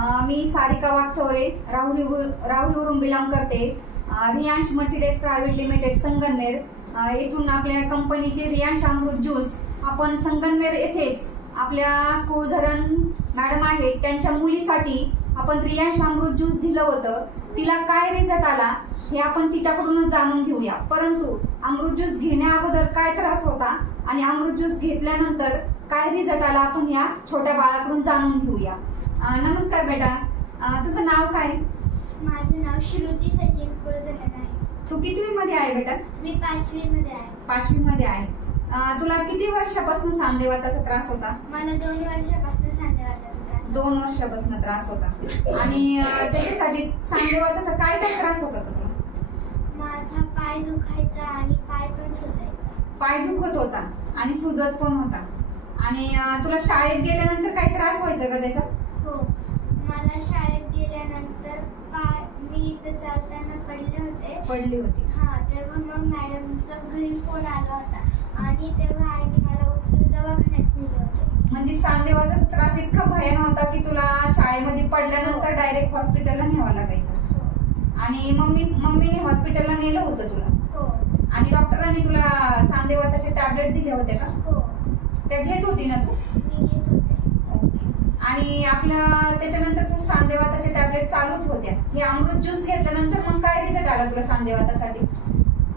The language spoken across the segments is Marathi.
मी सारिका वागचौरे राहुरीवरून बिलॉंग करते। Riyansh Multitech private limited Sangamner येथून आपल्या कंपनीचे रियांश अमृत ज्यूस आपण संगमनेर येथेच आपल्या कुळधरण मॅडम आहेत त्यांच्या मुलीसाठी आपण रियांश अमृत ज्यूस दिलं होतं। तिला काय रिझल्ट आला हे आपण तिच्याकडूनच जाणून घेऊया। परंतु अमृत ज्यूस घेण्या अगोदर काय त्रास होता आणि अमृत ज्यूस घेतल्यानंतर काय रिझल्ट आला आपण या छोट्या बाळाकडून जाणून घेऊया। नमस्कार बेटा, तुझं नाव काय? माझं नाव श्रुती सचिन कुळधरण आहे। तू कितवी मध्ये आहे बेटा? मी 5वी मध्ये आहे। 5वी मध्ये आहे। तुला किती वर्षापासून सांधेवाताचा त्रास होता? मला 2 वर्षापासून सांधेवाताचा त्रास 2 वर्षापासून त्रास होता। आणि त्याच्यासाठी सांधेवाताचा काय काय त्रास होता तुला? माझा पाय दुखायचा आणि पाय पण सुजायचा। पाय दुखत होता आणि सुजत पण होता। आणि तुला शाळेत गेल्यानंतर काय त्रास व्हायचा का त्याचा? हो, मला शाळेत गेल्यानंतर मी इथं चालताना पडली होती। हा, तेव्हा मग मॅडमचा घरी फोन आला होता आणि तेव्हा आईने मला उचलून दवाखान्यात नेले होते। म्हणजे सांधेवाताचा त्रास इतका भयानक होता की तुला शाळेमध्ये पडल्यानंतर डायरेक्ट हॉस्पिटलला न्यावं लागायचं। आणि मम्मीने हॉस्पिटलला नेलं होतं तुला? हो। आणि डॉक्टरांनी तुला सांधेवाताचे टॅबलेट दिले होते का? हो। त्या घेत होती ना तू? मी घेत होते। ओके। आणि त्याच्यानंतर तू सांधेवाताचे टॅबलेट चालूच होत्या। हे अमृत ज्यूस घेतल्यानंतर मग काय रिझल्ट आला तुला सांधेवातासाठी?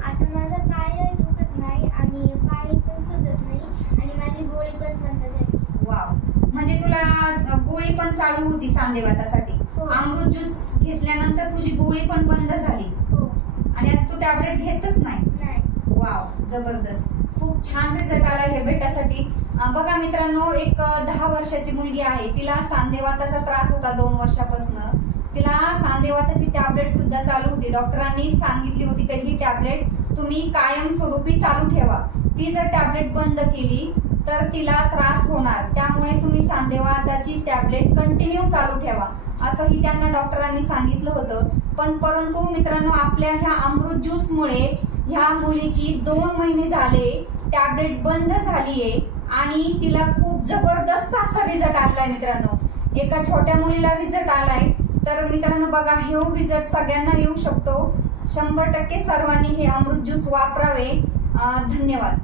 आता माझा पाय दुखत नाही आणि पाय पण सुजत नाही आणि माझी गोळी पण बंद झाली। वाव, म्हणजे तुला गोळी पण चालू होती सांधेवातासाठी। हो। अमृत ज्यूस घेतल्यानंतर तुझी गोळी पण बंद झाली। हो। आणि आता तू टॅबलेट घेतच नाही? नाही। वाव, जबरदस्त, खूप छान रिझल्ट आला हे बेटासाठी। बघा मित्रांनो, एक 10 वर्षाची मुलगी आहे, तिला सांधेवाताचा त्रास होता 2 वर्षापासून। तिला सांधेवाताची टॅबलेट सुद्धा चालू होती। डॉक्टरांनी सांगितली होती की ही टॅबलेट तुम्ही कायमस्वरूपी चालू ठेवा। ती जर टॅबलेट बंद केली तर तिला त्रास होणार, त्यामुळे तुम्ही सांधेवाताची टॅबलेट कंटिन्यू चालू ठेवा असंही त्यांना डॉक्टरांनी सांगितलं होतं। परंतु मित्रांनो, आपल्या ह्या अमृत ज्यूस मुळे ह्या मुलीची 2 महिने झाले टॅबलेट बंद झालीये आणि तिला खूप जबरदस्त असा रिझल्ट आलाय। मित्रांनो, एका छोट्या मुलीला रिझल्ट आलाय, तर मित्रांनो बघा, हे रिझल्ट सगळ्यांना येऊ शकतो। 100% सर्वांनी हे अमृत ज्यूस वापरावे। धन्यवाद।